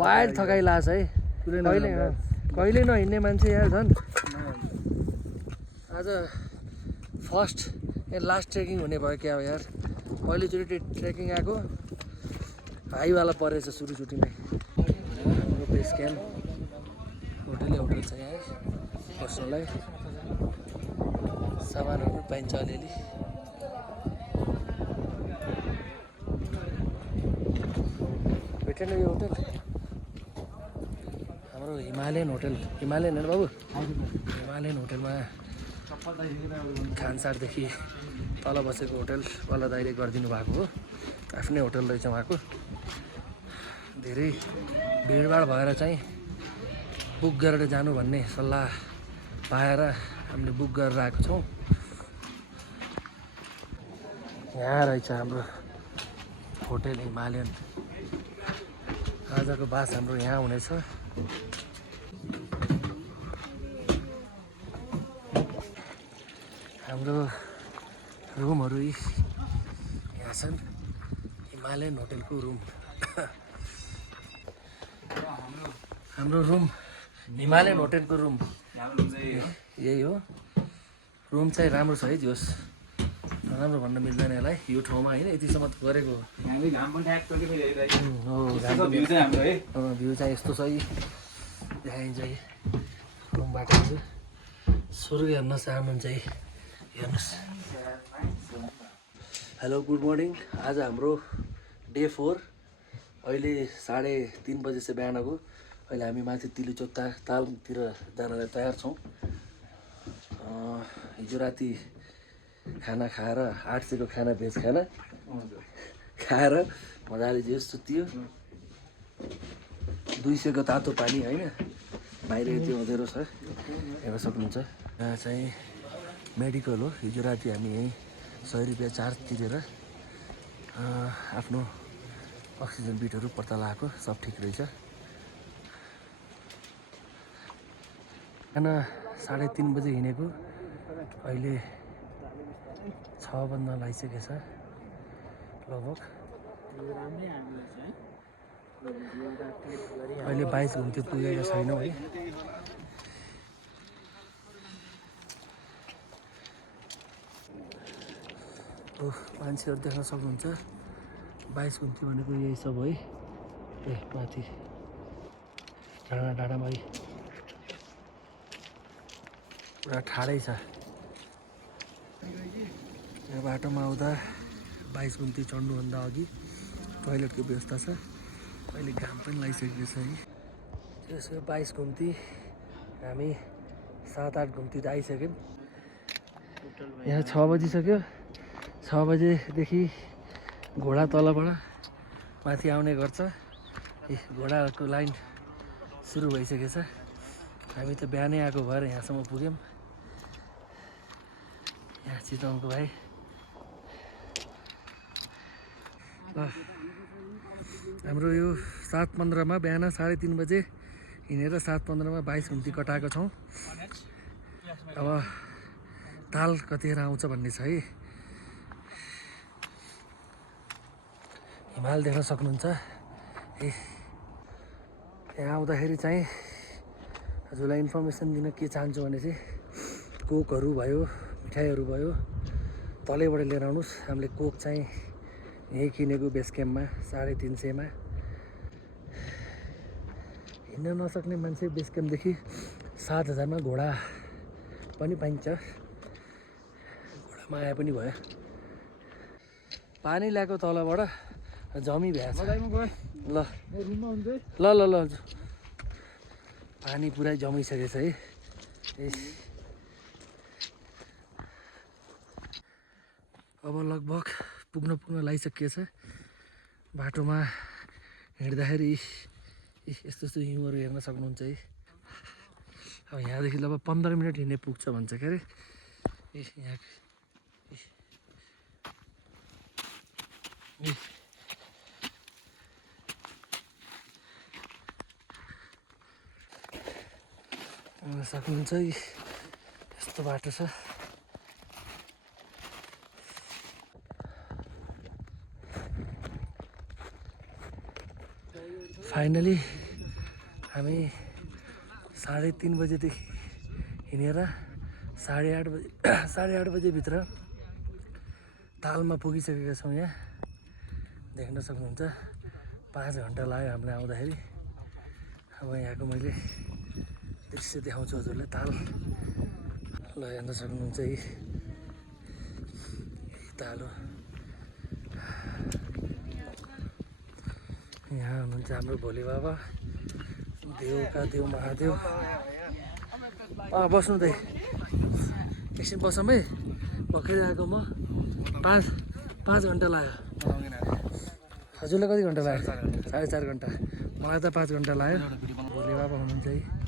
वाइल्ड थकाइ लाग्छ है। कहिले नहिँड्ने मान्छे यार झन् आज फर्स्ट लास्ट ट्रेकिङ हुने भयो क्या हो यार। पहिलोचोटि ट्रेकिङ आएको हाईवाला परेछ सुरुचोटिमै। हाम्रो बेस क्याम्प होटल छ यहाँ बस्नलाई, सामानहरू पाइन्छ अलिअलि। भेटेन यो होटल हाम्रो हिमालयन होटल। हिमालयन होइन बाबु, हिमालयन होटलमा खानसारदेखि तल बसेको होटल वाला दाइले गरिदिनु भएको हो। आफ्नै होटल रहेछ उहाँको। धेरै भिडभाड भएर चाहिँ बुक गरेर जानु भन्ने सल्लाह पाएर हामीले बुक गरेर आएको छौँ। यहाँ रहेछ हाम्रो होटल हिमालयन। आजको बास हाम्रो यहाँ हुनेछ। हाम्रो रुमहरू यहाँ छन्। हिमालयन होटलको रुम। हाम्रो रुम हिमालयन होटलको रुम यही हो। रुम चाहिँ राम्रो छ है, जोस् नराम्रो भन्न मिल्दैन यसलाई। यो ठाउँमा होइन यतिसम्म गरेको भ्यू चाहिँ यस्तो छ है, देखाइन्छ है रुमबाट। स्वर्ग हेर्न चाहनुहुन्छ है, हेर्नुहोस्। Hello good morning. आज हाम्रो डे 4। अहिले 3:30 बजे चाहिँ बिहानको। अहिले हामी माथि तिलिचो तालतिर जानलाई तयार छौँ। हिजो राति खाना खाएर 800को खाना भेज खाना खाएर मजाले जे सुत्यो। 200को तातो पानी होइन, बाहिर यति अँध्यारो छ हेर्न सक्नुहुन्छ। यहाँ चाहिँ मेडिकल हो। हिजो राति हामी यहीँ 100 रुपियाँ चार्ज तिरेर आफ्नो अक्सिजन बिटहरू पत्ता लगाएको। सब ठिक रहेछ। खाना 3:30 बजे हिँडेको, अहिले 6 बज्न लागिसकेको छ लगभग। अहिले 22 घन्टे पुगेको छैनौँ है। मान्छेहरू देख्न सक्नुहुन्छ। 22 घन्टे भनेको यही सब है। माथि डाँडामा पुरा ठाडै छ। यहाँ बाटोमा आउँदा 22 घन्टे चढ्नुभन्दा अघि टोइलेटको व्यवस्था छ। अहिले घाम पनि लागिसकेको छ है। त्यसो 22 घन्टे हामी 7-8 घन्टे त आइसक्यौँ। यहाँ 6 बजिसक्यो। 6 बजेदेखि घोडा तलबाट माथि आउने गर्छ। घोडाको लाइन सुरु भइसकेको छ। हामी त बिहानै आएको भएर यहाँसम्म पुग्यौँ। यहाँ चितवनको भाइ। हाम्रो यो 7:15मा बिहान 3:30 बजे हिँडेर 7:15मा 22 घन्टे कटाएको छौँ। अब ताल कतिखेर आउँछ भन्ने छ है। हिमाल देख्न सक्नुहुन्छ। यहाँ आउँदाखेरि चाहिँ हजुरलाई इन्फर्मेसन दिन के चाहन्छु भने चाहिँ कोकहरू भयो, मिठाईहरू भयो, तलैबाट लिएर आउनुहोस्। हामीले कोक चाहिँ यहीँ किनेको बेस क्याम्पमा 350मा। हिँड्न नसक्ने मान्छे बेस क्याम्पदेखि 7000मा घोडा पनि पाइन्छ। घोडामा आए पनि भयो। पानी ल्याएको तलबाट जमी भ्याछ। ल ल ल ल पानी पुरै जमिसकेको छ है। अब लगभग पुग्न लागिसकिएको छ। बाटोमा हिँड्दाखेरि यस्तो यस्तो हिउँहरू हेर्न सक्नुहुन्छ है। अब यहाँदेखि लगभग 15 मिनट हिँड्ने पुग्छ भन्छ के अरे। यहाँ सक्नुहुन्छ है, यस्तो बाटो छ। फाइनली हामी 3:30 बजेदेखि हिँडेर 8:30 बजेभित्र तालमा पुगिसकेका छौँ। यहाँ देख्न सक्नुहुन्छ 5 घन्टा लाग्यो हामीलाई आउँदाखेरि। अब यहाँको मैले दृश्य देखाउँछु हजुरलाई। ताल ल हेर्न सक्नुहुन्छ है, ताल हो। यहाँ हुनुहुन्छ हाम्रो भोले बाबा, देवका देव महादेव। बस्नु त एकछिन बसौँ है, भर्खरै आएको म। 5 घन्टा लाग्यो। हजुरलाई कति घन्टा लाग्यो? 4.5 घन्टा। मलाई त 5 घन्टा लाग्यो। भोले बाबा हुनुहुन्छ है।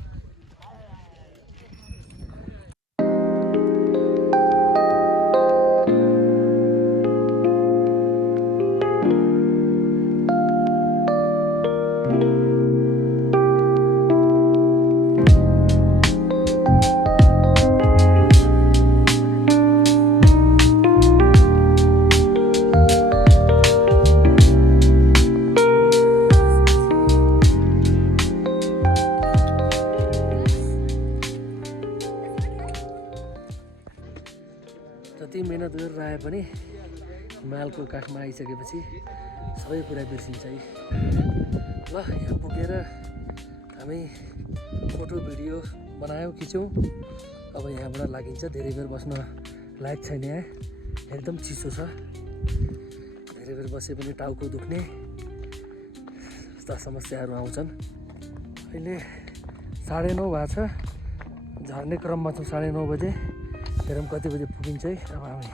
जति मेहनत गरेर आए पनि हिमालको काखमा आइसकेपछि सबै कुरा बिर्सिन्छ है। ल यहाँ पुगेर हामी फोटो भिडियो बनायौँ, खिच्यौँ। अब यहाँबाट लागिन्छ। धेरै बेर बस्न लायक छैन, यहाँ एकदम चिसो छ। धेरै बेर बसे पनि टाउको दुख्ने यस्ता समस्याहरू आउँछन्। अहिले 9:30 भएको छ। झर्ने क्रममा छौँ। 9:30 बजे। हेरौँ कति बजे पुगिन्छ है। अब हामी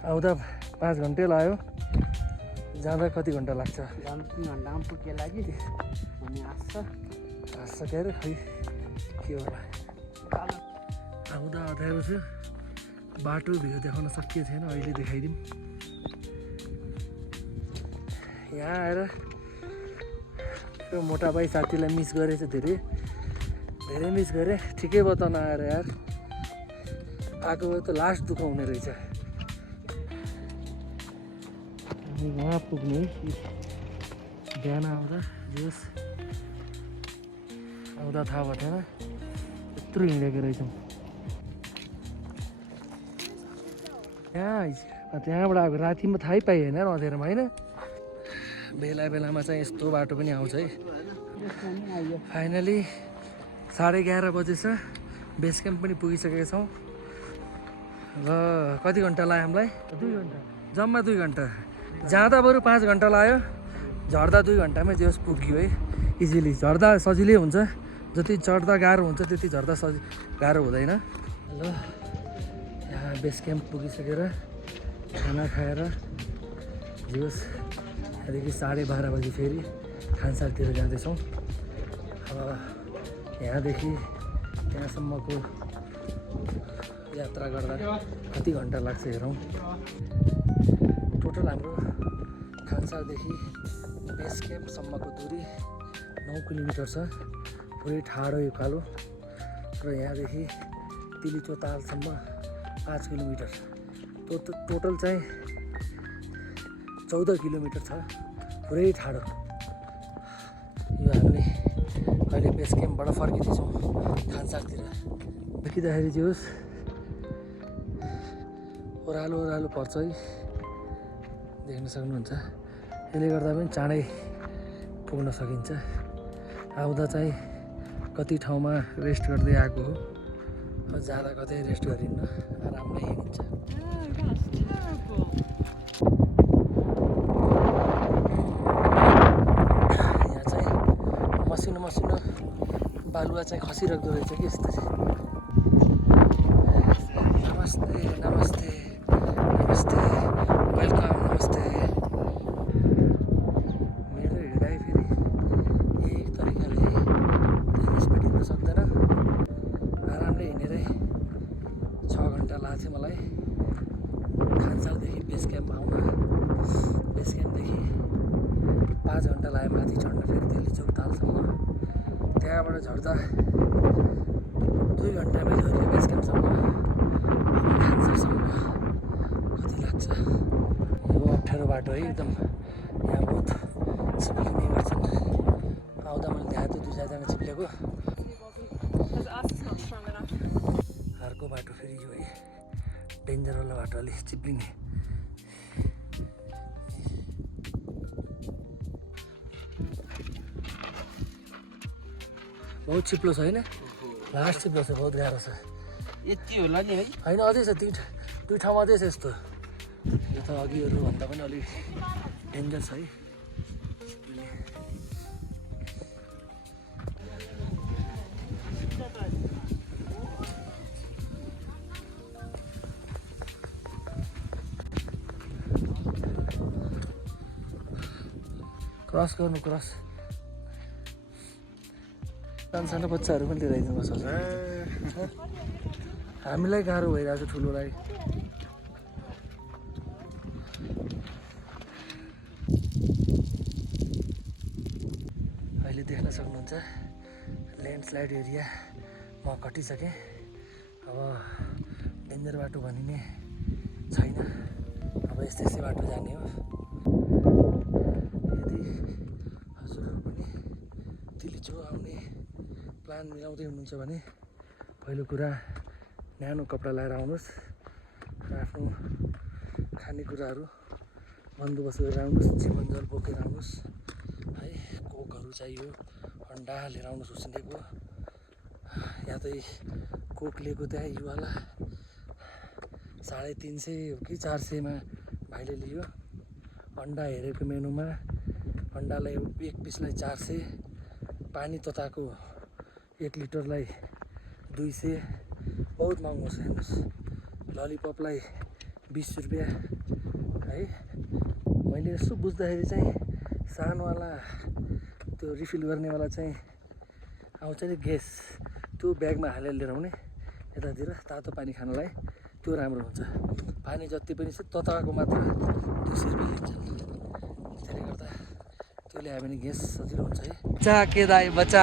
आउँदा 5 घन्टै लाग्यो, जाँदा कति घन्टा लाग्छ? 3 घन्टामा पुगे लागि भन्ने आश के अरे, खै के होला। आउँदा अँध्यारो थियो, बाटो भिउ देखाउन सकिएको थिएन। अहिले देखाइदिउँ। यहाँ आएर यो मोटा भाइ साथीलाई मिस गरेछ, धेरै मिस गरेँ। ठिकै बताउन आएर यार, आएको भए त लास्ट दुःख हुने रहेछ। वहाँ पुग्ने बिहान आउँदा थाहा भएन यत्रो हिँडेको रहेछौँ। त्यहाँबाट आएको रातिमा थाहै पाइएन अँध्यारोमा होइन। बेलामा चाहिँ यस्तो बाटो पनि आउँछ है। फाइनली 11:30 बजेछ। बेस क्याम्प पनि पुगिसकेका छौँ। र कति घन्टा लाग्यो हामीलाई? 2 घन्टा। जम्मा 2 घन्टा। जाँदा बरु 5 घन्टा लाग्यो, झर्दा 2 घन्टामै जे होस् पुग्यो है। इजिली झर्दा सजिलै हुन्छ। जति चढ्दा गाह्रो हुन्छ त्यति झर्दा गाह्रो हुँदैन। ल यहाँ बेस क्याम्प पुगिसकेर खाना खाएर जे होस् त्यहाँदेखि 12:30 बजी फेरि खानसारतिर जाँदैछौँ। यहाँदेखि त्यहाँसम्मको यात्रा गर्दा कति घन्टा लाग्छ हेरौँ। टोटल हाम्रो खानसारदेखि बेस क्याम्पसम्मको दुरी 9 किलोमिटर छ। पुरै ठाडो उकालो र यहाँदेखि तिलिचो तालसम्म 5 किलोमिटर। टोटल चाहिँ 14 किलोमिटर छ। पुरै ठाडो। यो हामीले अहिले बेस क्याम्पबाट फर्किँदैछौँ खानसारतिर। फर्किँदाखेरि जे होस् ओह्रालो पर्छ है, देख्न सक्नुहुन्छ। त्यसले गर्दा पनि चाँडै पुग्न सकिन्छ। आउँदा चाहिँ कति ठाउँमा रेस्ट गर्दै आएको हो, जाँदा कतै रेस्ट गरिन्न, आरामले हिँडिन्छ। यहाँ चाहिँ मसिनो बालुवा चाहिँ खसिरहेको रहेछ कि यस्तो चाहिँ। नमस्ते वेलकम। नमस्ते। थियो मलाई खानसारदेखि बेस क्याम्प आउन। बेस क्याम्पदेखि 5 घन्टा लाग्यो माथि चढ्न फेरि दिल्ली चोक तालसम्म। त्यहाँबाट झर्दा 2 घन्टामै झऱ्यो बेस क्याम्पसम्म। खानसारसम्म कति लाग्छ? यो अप्ठ्यारो बाटो है एकदम। यहाँ बहुत चिप्लिने गर्छन्। आउँदा मैले देखाएको थिएँ 2-4जना चिप्लेको। अर्को बाटो फेरि यो है डेन्जरवाला बाटो अलिक चिप्लिने। बहुत चिप्लो छ होइन? लास्ट चिप्लो छ, बहुत गाह्रो छ। यति होला नि है? होइन अझै छ, दुई ठाउँमा अझै छ यस्तो। यो त अघिहरू भन्दा पनि अलिक डेन्जर छ है। क्रस गर्नु क्रस। सानो बच्चाहरू पनि लिएर आइदिनु सक्छ। हामीलाई गाह्रो भइरहेको छ ठुलोलाई। अहिले देख्न सक्नुहुन्छ ल्यान्डस्लाइड एरिया म कटिसकेँ। अब डेन्जर बाटो भनिने छैन। अब यस्तै बाटो जाने हो। यदि हजुरहरू पनि दिल्ली चोक आउने प्लान मिलाउँदै हुनुहुन्छ भने पहिलो कुरा न्यानो कपडा लगाएर आउनुहोस् र आफ्नो खानेकुराहरू बन्दोबस्त गरेर आउनुहोस्। जीवनजल बोकेर आउनुहोस् है। कोकहरू चाहियो, अन्डा लिएर आउनुहोस् उसिनेको। या त कोक लिएको त्यहाँ युवाला 350 हो कि 400मा भाइले लियो। अन्डा हेरेको मेनुमा अन्डालाई एक पिसलाई 400, पानी तताएको 1 लिटरलाई 200। बहुत महँगो छ हेर्नुहोस्। ललिपपलाई 20 रुपियाँ है। मैले यसो बुझ्दाखेरि चाहिँ सानोवाला त्यो रिफिल गर्नेवाला चाहिँ आउँछ नि ग्यास, त्यो ब्यागमा हालेर लिएर आउने यतातिर तातो पानी खानलाई। त्यो राम्रो हुन्छ। पानी जति पनि छ तताएको मात्र 200 रुपियाँ लिन्छन्। त्यसले गर्दा त्यो ल्यायो भने ग्यास सजिलो हुन्छ है। बचा के दाई, बचा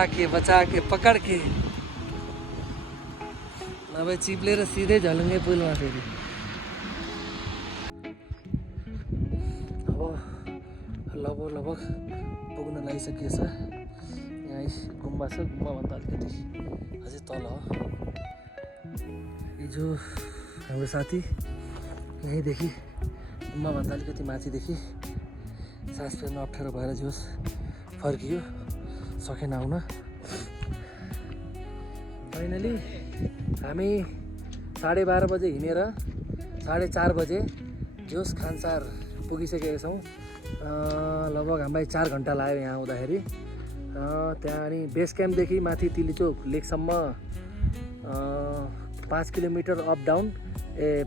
के पकड के, नभए चिप्लेर सिधै झलुङ्गे पुलमा फेरि। अब लगभग पुग्न लागिसकिएछ। यहाँ गुम्बा छ, गुम्बाभन्दा अलिकति अझै तल हो। हिजो हाम्रो साथी यहीँदेखि गुम्बाभन्दा अलिकति माथिदेखि सास फेर्न अप्ठ्यारो भएर जोस् फर्कियो, सकेन आउन। फाइनली हामी 12:30 बजे हिँडेर 4:30 बजे जोस् खानसार पुगिसकेका छौँ। लगभग हामीलाई 4 घन्टा लाग्यो यहाँ आउँदाखेरि। त्यहाँ अनि बेस क्याम्पदेखि माथि दिल्ली चोक लेकसम्म 5 किलोमिटर अप डाउन,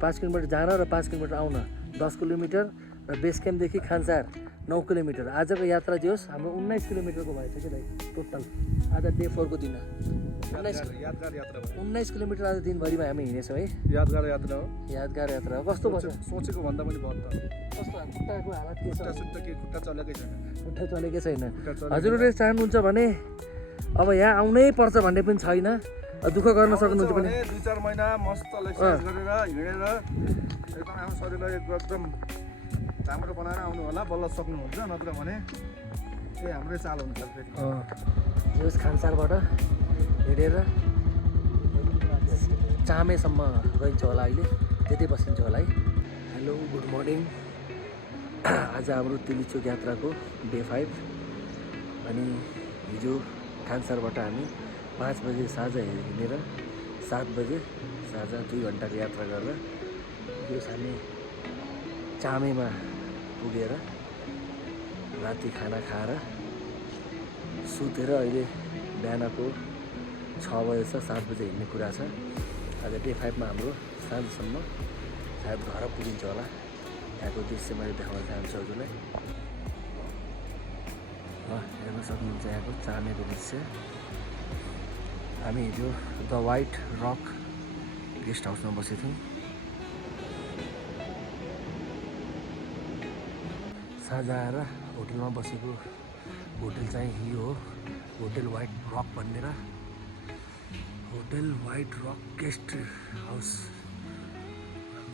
5 किलोमिटर जान र 5 किलोमिटर आउन 10 किलोमिटर, र बेस क्याम्पदेखि खानसार 9 किलोमिटर। आजको यात्रा जे होस् हाम्रो 19 किलोमिटरको भएछ कि दाइ टोटल। आज डे 4 को दिन 19 किलोमिटर आज दिनभरिमा हामी हिँडेछौँ है। यादगार यात्रा हो। यादगार यात्रा हो। कस्तो भयो? सोचेको भन्दा पनि बहुत कस्तो खुट्टाको हालत के छ? खुट्टा चलेकै छैन। खुट्टा चलेकै छैन। हजुरहरूले चाहनुहुन्छ भने अब यहाँ आउनै पर्छ भन्ने पनि छैन। दुःख गर्न सक्नुहुन्छ भने 2-4 महिना मस्त एक्सर्साइज गरेर हिँडेर एकदम आफ्नो शरीरलाई एकदम राम्रो बनाएर आउनु होला, बल्ल सक्नुहुन्छ। नत्र भने हाम्रै चाल हुन्छ फेरि। जोस् खानसारबाट हिँडेर चामेसम्म गइन्छ होला। अहिले त्यतै बसिन्छ होला है। Hello good morning. आज हाम्रो दिल्ली चोक यात्राको डे 5। अनि हिजो खानसारबाट हामी 5 बजे साँझ हिँडेर 7 बजे साँझ 2 घन्टाको यात्रा गरेर जोस् हामी चामेमा पुगेर राति खाना खाएर सुतेर अहिले बिहानको 6 बजेछ, 7 बजे हिँड्ने कुरा छ। आज डे 5मा हाम्रो साँझसम्म सायद घर पुगिन्छ होला। यहाँको दृश्य मैले देखाउन चाहन्छु हजुरलाई। हेर्न सक्नुहुन्छ यहाँको चामेको दृश्य। हामी हिजो द वाइट रक गेस्ट हाउसमा बसेको थियौँ। साँझ आएर होटलमा बसेको होटल चाहिँ यो हो होटल व्हाइट रक भनेर hotel White Rock guest house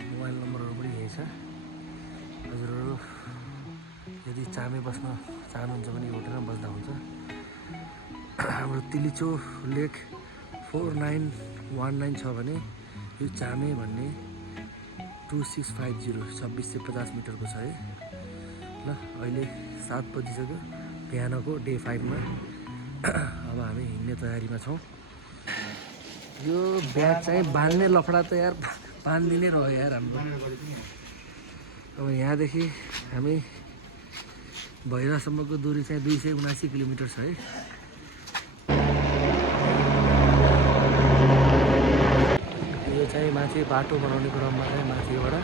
mobile नम्बरहरू पनि यही छ हजुरहरू यदि चामे बस्न चाहनुहुन्छ भने होटलमा बस्दा हुन्छ हाम्रो तिलिचो लेक 4919 छ भने यो चामे भन्ने 2650 2650 मिटरको छ है ल अहिले 7 बजिसक्यो बिहानको डे 5 मा अब हामी हिँड्ने तयारीमा छौँ यो ब्याग चाहिँ बाँध्ने लफडा त यार बाँधिदिनै रह्यो यार हाम्रो अब यहाँदेखि हामी भैरासम्मको दूरी चाहिँ 279 किलोमिटर छ है यो चाहिँ माथि बाटो बनाउने क्रममा चाहिँ माथिबाट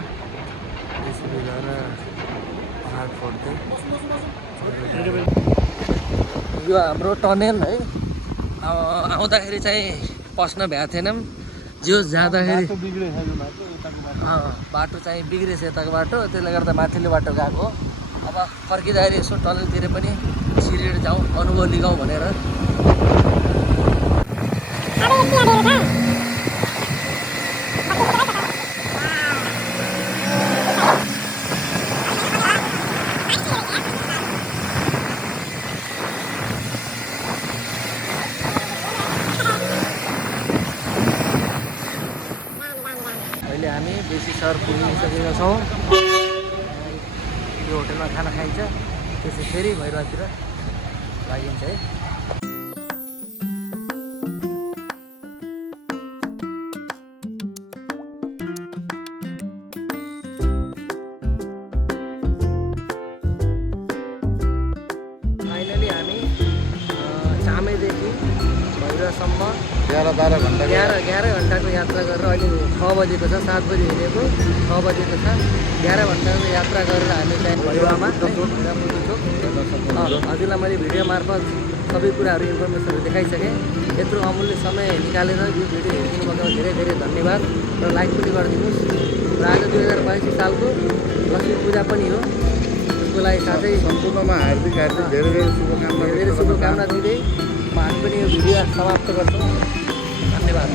त्यसरी गएर पहाड फोड्दै यो हाम्रो टनेल है आउँदाखेरि चाहिँ पस्न भ्याएको थिएनौँ जो जाँदाखेरि बाटो चाहिँ बिग्रेछ यताको बाटो त्यसले गर्दा माथिल्लो बाटो गएको अब फर्किँदाखेरि यसो टनेलतिर पनि छिरेर जाउँ अनुभव लिगाउँ भनेर अहिले हामी बेसी सहर पुगिसकेका छौँ यो होटलमा खाना खाइन्छ त्यसै फेरि भैरवातिर लागिन्छ है फाइनली हामी चामेदेखि भैरवसम्म 11-12 घन्टा 11 घन्टाको यात्रा गरेर अहिले 6 बजेको छ 7 बजी हिँडेको 6 बजेको छ 11 घन्टाको यात्रा गरेर हामी चाहिँ भैरवामा हजुरलाई मैले भिडियो मार्फत सबै कुराहरू इन्फर्मेसनहरू देखाइसकेँ यत्रो अमूल्य समय निकालेर यो भिडियो हेरिदिनुभएकोमा धेरै धेरै धन्यवाद र लाइक पनि गरिदिनुहोस् र आज 2082 सालको लक्ष्मी पूजा पनि हो त्यसको लागि साथै सम्पूर्णमा हार्दिक धेरै शुभकामना दिँदै म हामी पनि यो भिडियो समाप्त गर्छौँ धन्यवाद